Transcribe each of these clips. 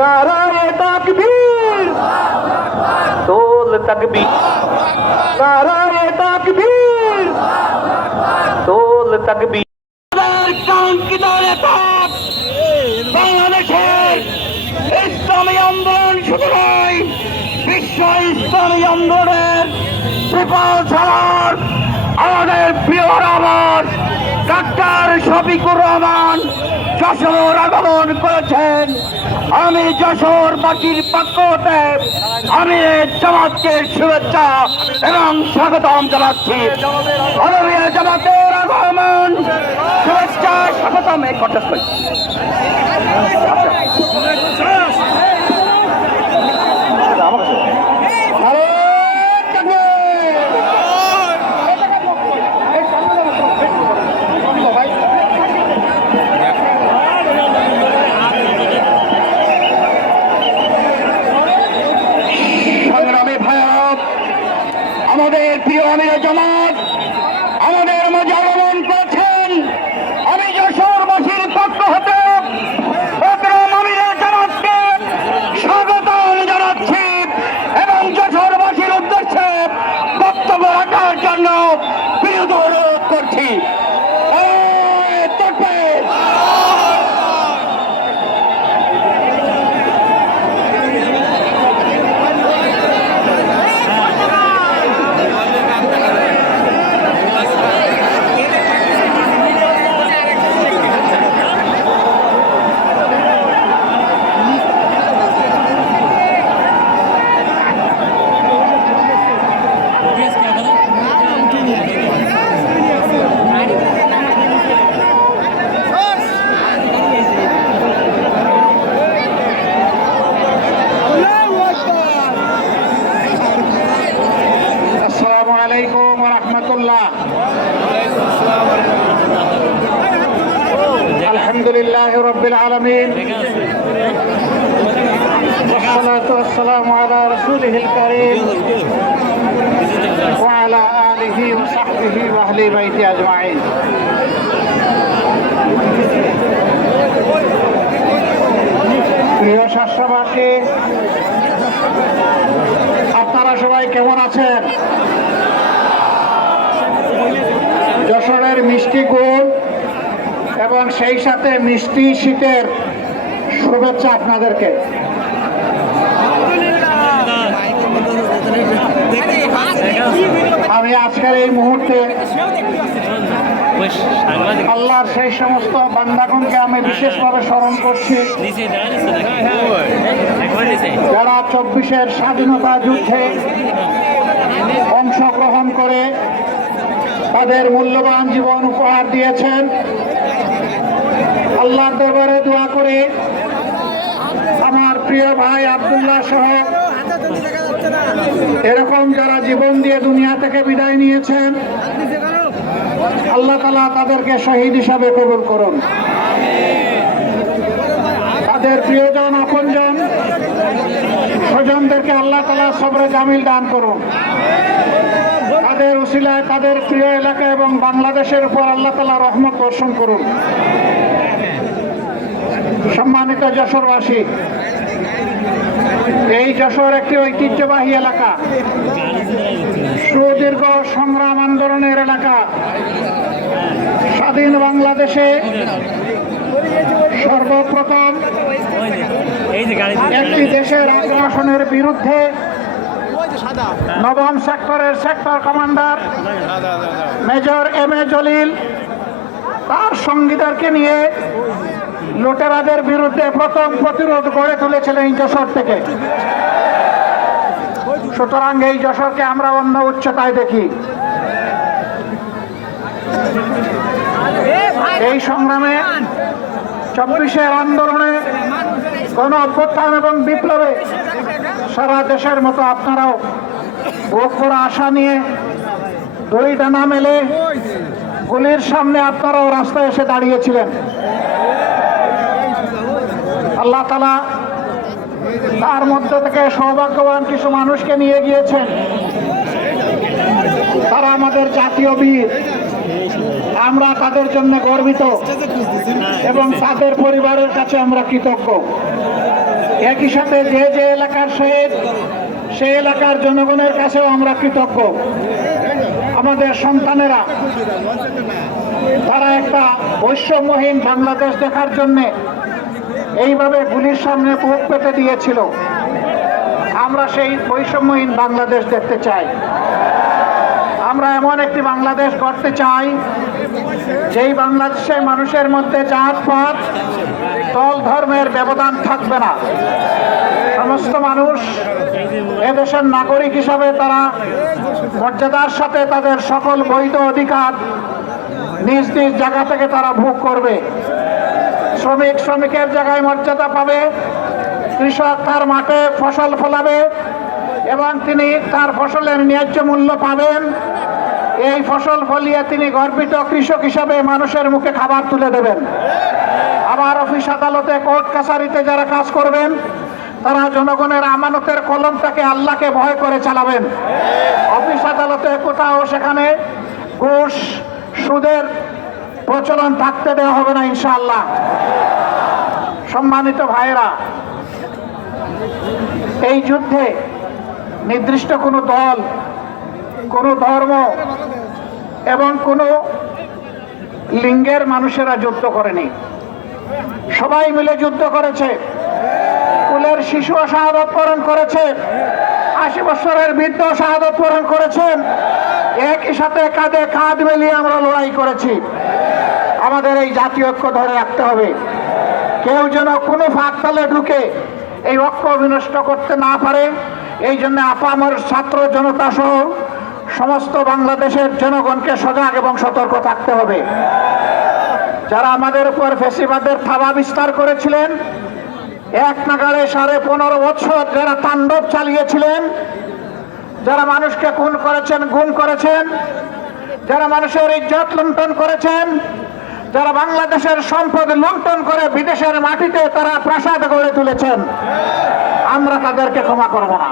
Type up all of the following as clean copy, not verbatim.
নারায়ে তাকবীর, দোল তাকবীর, নারায়ে তাকবীর, দোল তাকবীর। কাঙ্ক্ষিত নেতা বাংলাদেশের ইসলামী আন্দোলন শুধু নয়, বিশ্ব ইসলামী আন্দোলনের বিপদ ছাড়ার আমাদের প্রিয় রহমান ডাক্তার শফিকুর রহমান যশোর আগমন করেছেন। আমি যশোরবাসীর পক্ষ হতে আমি জামাতকে শুভেচ্ছা এবং স্বাগতম জানাচ্ছি। মাননীয় জামাতের আগমন শুভেচ্ছা স্বাগতম এই কণ্ঠস্থ। আমাদের প্রিয় আমির জামাত আমাদের মাঝে আগমন করেছেন। আমি যশোরবাসীর পক্ষ হতে আমির জামাতকে স্বাগতম জানাচ্ছি এবং যশোরবাসীর উদ্দেশ্যে বক্তব্য রাখার জন্য বিরোধ অনুরোধ করছি। আলহামদুলিল্লাহ রাব্বিল আলামিন والصلاة والسلام على رسوله الكريم وعلى آله وصحبه وأهل بيته أجمعين। প্রিয় শাসবাসী, আপনারা সবাই কেমন আছেন? যশোরের মিষ্টি গুড় এবং সেই সাথে মিষ্টি শীতের শুভেচ্ছা আপনাদেরকে। আমি আজকের এই মুহূর্তে আল্লাহর সেই সমস্ত বান্দাগণকে আমি বিশেষভাবে স্মরণ করছি যারা 24-এর স্বাধীনতা যুদ্ধে অংশগ্রহণ করে তাদের মূল্যবান জীবন উপহার দিয়েছেন। আল্লাহর দরবারে দোয়া করে আমার প্রিয় ভাই আব্দুল্লাহ সহ এরকম যারা জীবন দিয়ে দুনিয়া থেকে বিদায় নিয়েছেন, আল্লাহ তাআলা তাদেরকে শহীদ হিসাবে কবুল করুন। তাদের প্রিয়জন আপনজন স্বজনদেরকে আল্লাহ তাআলা সবরে জামিল দান করুন। তাদের উসিলায় তাদের প্রিয় এলাকা এবং বাংলাদেশের উপর আল্লাহ তাআলা রহমত বর্ষণ করুন। সম্মানিত যশোরবাসী, এই যশোর একটি ঐতিহ্যবাহী এলাকা, সুদীর্ঘ সংগ্রাম আন্দোলনের এলাকা। স্বাধীন বাংলাদেশে সর্বপ্রথম একটি দেশের আগ্রাসনের বিরুদ্ধে নবম সেক্টরের sector commander major M A Jalil তার সঙ্গীদেরকে নিয়ে লুটেরাদের বিরুদ্ধে প্রথম প্রতিরোধ গড়ে তুলেছিলেন যশোর থেকে। সুতরাং এই যশোরকে আমরা অন্য উচ্চতায় দেখি। এই সংগ্রামে 24-এর আন্দোলনে গণ অভ্যুত্থান এবং বিপ্লবে সারা দেশের মতো আপনারাও বুক ভরা আশা নিয়ে দড়ি টানা মেলে গুলির সামনে আপনারাও রাস্তায় এসে দাঁড়িয়েছিলেন। আল্লাহ তাআলা তার মধ্য থেকে সৌভাগ্যবান কিছু মানুষকে নিয়ে গিয়েছেন। তারা আমাদের জাতীয় বীর, আমরা তাদের জন্য গর্বিত এবং তাদের পরিবারের কাছে আমরা কৃতজ্ঞ। একই সাথে যে যে এলাকার শহীদ সেই এলাকার জনগণের কাছেও আমরা কৃতজ্ঞ। আমাদের সন্তানেরা তারা একটা বৈষম্যহীন বাংলাদেশ দেখার জন্য এইভাবে গুলির সামনে বুক পেতে দিয়েছিল। আমরা সেই বৈষম্যহীন বাংলাদেশ দেখতে চাই। আমরা এমন একটি বাংলাদেশ গড়তে চাই যেই বাংলাদেশে মানুষের মধ্যে জাতপাত দল ধর্মের ব্যবধান থাকবে না। সমস্ত মানুষ এদেশের নাগরিক হিসাবে তারা মর্যাদার সাথে তাদের সকল বৈধ অধিকার নিজ নিজ জায়গা থেকে তারা ভোগ করবে। শ্রমিক শ্রমিকের জায়গায় মর্যাদা পাবে, কৃষক তার মাঠে ফসল ফলাবে এবং তিনি তার ফসলের ন্যায্য মূল্য পাবেন। এই ফসল ফলিয়ে তিনি গর্বিত কৃষক হিসাবে মানুষের মুখে খাবার তুলে দেবেন। আবার অফিস আদালতে কোর্ট কাছারিতে যারা কাজ করবেন তারা জনগণের আমানতের কলমটাকে আল্লাহকে ভয় করে চালাবেন। অফিস আদালতে কোথাও সেখানে ঘুষ সুদের প্রচলন থাকতে দেওয়া হবে না ইনশাআল্লাহ। সম্মানিত ভাইরা, এই যুদ্ধে নির্দিষ্ট কোনো দল, কোনো ধর্ম এবং কোনো লিঙ্গের মানুষেরা যুদ্ধ করেনি। সবাই মিলে যুদ্ধ করেছে। কুলের শিশু শাহাদাত বরণ করেছে, ৮০ বছরের বৃদ্ধ শাহাদাত বরণ করেছেন। একই সাথে কাঁধে কাঁধ মিলিয়ে আমরা লড়াই করেছি। আমাদের এই জাতীয় ঐক্য ধরে রাখতে হবে। কেউ যেন কোনো ফাঁক তালে ঢুকে এই ঐক্য বিনষ্ট করতে না পারে। এই জন্য আপামর ছাত্র জনতা সহ সমস্ত বাংলাদেশের জনগণকে সজাগ এবং সতর্ক থাকতে হবে। যারা আমাদের উপর ফ্যাসিবাদের থাবা বিস্তার করেছিলেন, এক নাগাড়ে 15.5 বছর যারা তাণ্ডব চালিয়েছিলেন, যারা মানুষকে খুন করেছেন, গুম করেছেন, যারা মানুষের ইজ্জত লুণ্ঠন করেছেন, যারা বাংলাদেশের সম্পদ লুণ্ঠন করে বিদেশের মাটিতে তারা প্রাসাদ গড়ে তুলেছেন, আমরা তাদেরকে ক্ষমা করব না।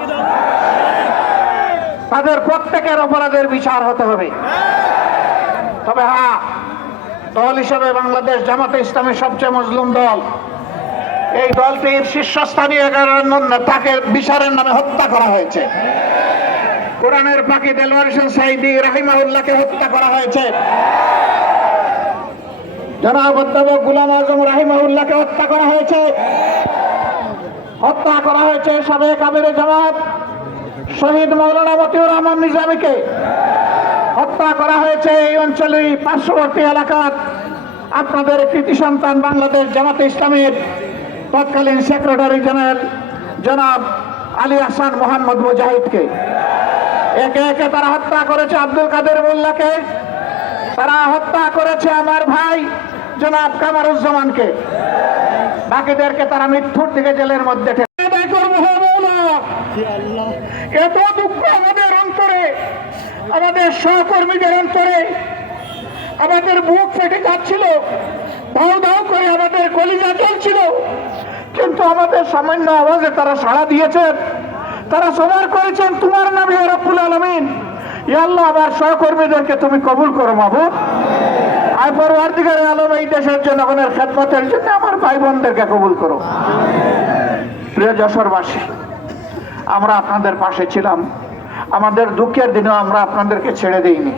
তাদের প্রত্যেকের অপরাধের বিচার হতে হবে। তবে হ্যাঁ, দল হিসেবে বাংলাদেশ জামাতে ইসলামী সবচেয়ে মজলুম দল। এই দলটির শীর্ষস্থানীয় তাকে বিচারের নামে হত্যা করা হয়েছে। কোরআনের পাখি দেলোয়ার হোসেন সাঈদী রাহিমাহুল্লাহকে হত্যা করা হয়েছে। জনাব অধ্যাপক গোলাম আজম রাহিমাহুল্লাহকে হত্যা করা হয়েছে। হত্যা করা হয়েছে সাবেক আমিরে জামাত শহীদ মাওলানা মতিউর রহমান নিজামীকে। হত্যা করা হয়েছে এই অঞ্চলের পার্শ্ববর্তী এলাকার আপনাদের কৃতি সন্তান বাংলাদেশ জামাতে ইসলামীর তৎকালীন সেক্রেটারি জেনারেল জনাব আলী আহসান মোহাম্মদ মুজাহিদকে। একে একে তারা হত্যা করেছে আব্দুল কাদের মোল্লাকে। তারা হত্যা করেছে আমার ভাই জনাব কামারুজ্জামানকে। বাকিদেরকে তারা মৃত্যুর দিকে জেলের মধ্যে এত দুঃখ আমাদের অন্তরে, আমাদের সহকর্মীদের অন্তরে, আমাদের বুক ফেটে যাচ্ছিল, ধাউ ধাউ করে আমাদের কলিজা জ্বলছিল। কিন্তু আমাদের সামান্য আওয়াজে তারা সাড়া দিয়েছেন। তারা সবার করেছেন তোমার নামে রব্বুল আলামিন। ইয়া আল্লাহ, আমার সহকর্মীদেরকে তুমি কবুল করো মাবুদ। আর পরওয়ারদিগারে আলম এই দেশের জনগণের খেদমতের জন্য আমার ভাই বোনদেরকে কবুল করো। প্রিয় যশোরবাসী, আমরা আপনাদের পাশে ছিলাম। আমাদের দুঃখের দিনেও আমরা আপনাদেরকে ছেড়ে দিইনি।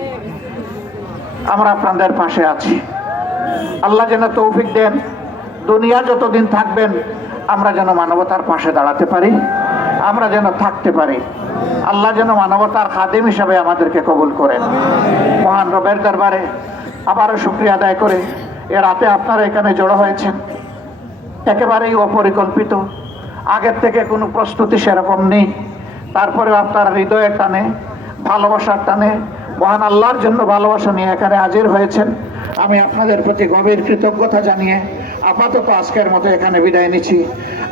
আমরা আপনাদের পাশে আছি। আল্লাহ যেন তৌফিক দেন, দুনিয়া যতদিন থাকবেন আমরা যেন মানবতার পাশে দাঁড়াতে পারি, আমরা যেন থাকতে পারি। আল্লাহ যেন মানবতার খাদেম হিসাবে আমাদেরকে কবুল করেন। মহান রবের দরবারে আবারও শুকরিয়া আদায় করে এ রাতে আপনারা এখানে জড়ো হয়েছেন একেবারেই অপরিকল্পিত, আগের থেকে কোনো প্রস্তুতি সেরকম নেই। তারপরে আপনারা হৃদয়ের টানে, ভালোবাসার টানে, মহান আল্লাহর জন্য ভালোবাসা নিয়ে এখানে হাজির হয়েছেন। আমি আপনাদের প্রতি গভীর কৃতজ্ঞতা জানিয়ে আপাতত আজকের মতো এখানে বিদায় নিচ্ছি।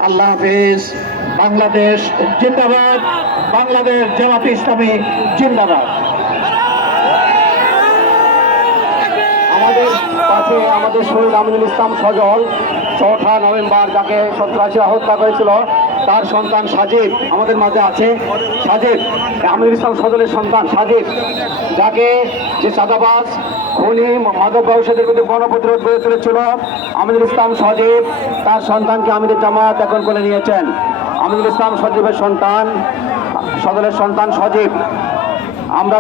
আল্লাহ হাফেজ। বাংলাদেশ জিন্দাবাদ, বাংলাদেশ জামাতে ইসলামী জিন্দাবাদ। আমাদের কাছে আমাদের শহীদ আমিনুল ইসলাম সজল 4ঠা নভেম্বর যাকে সন্ত্রাসীরা হত্যা করেছিল তার সন্তান সাজিদ আমাদের মাঝে আছে। সাজিদ আমিরুল ইসলাম সদরের সন্তান সাজিদ, যাকে যে চাঁদাবাজ খুনি মাদক ব্যবসায়ীদের বিরুদ্ধে গণপ্রতিরোধ গড়ে তুলেছিল আমিরুল ইসলাম সজীব, তার সন্তানকে আমিরের জামাত এখন করে নিয়েছেন। আমিরুল ইসলাম সজীবের সন্তান, সদরের সন্তান সজীব। আমরা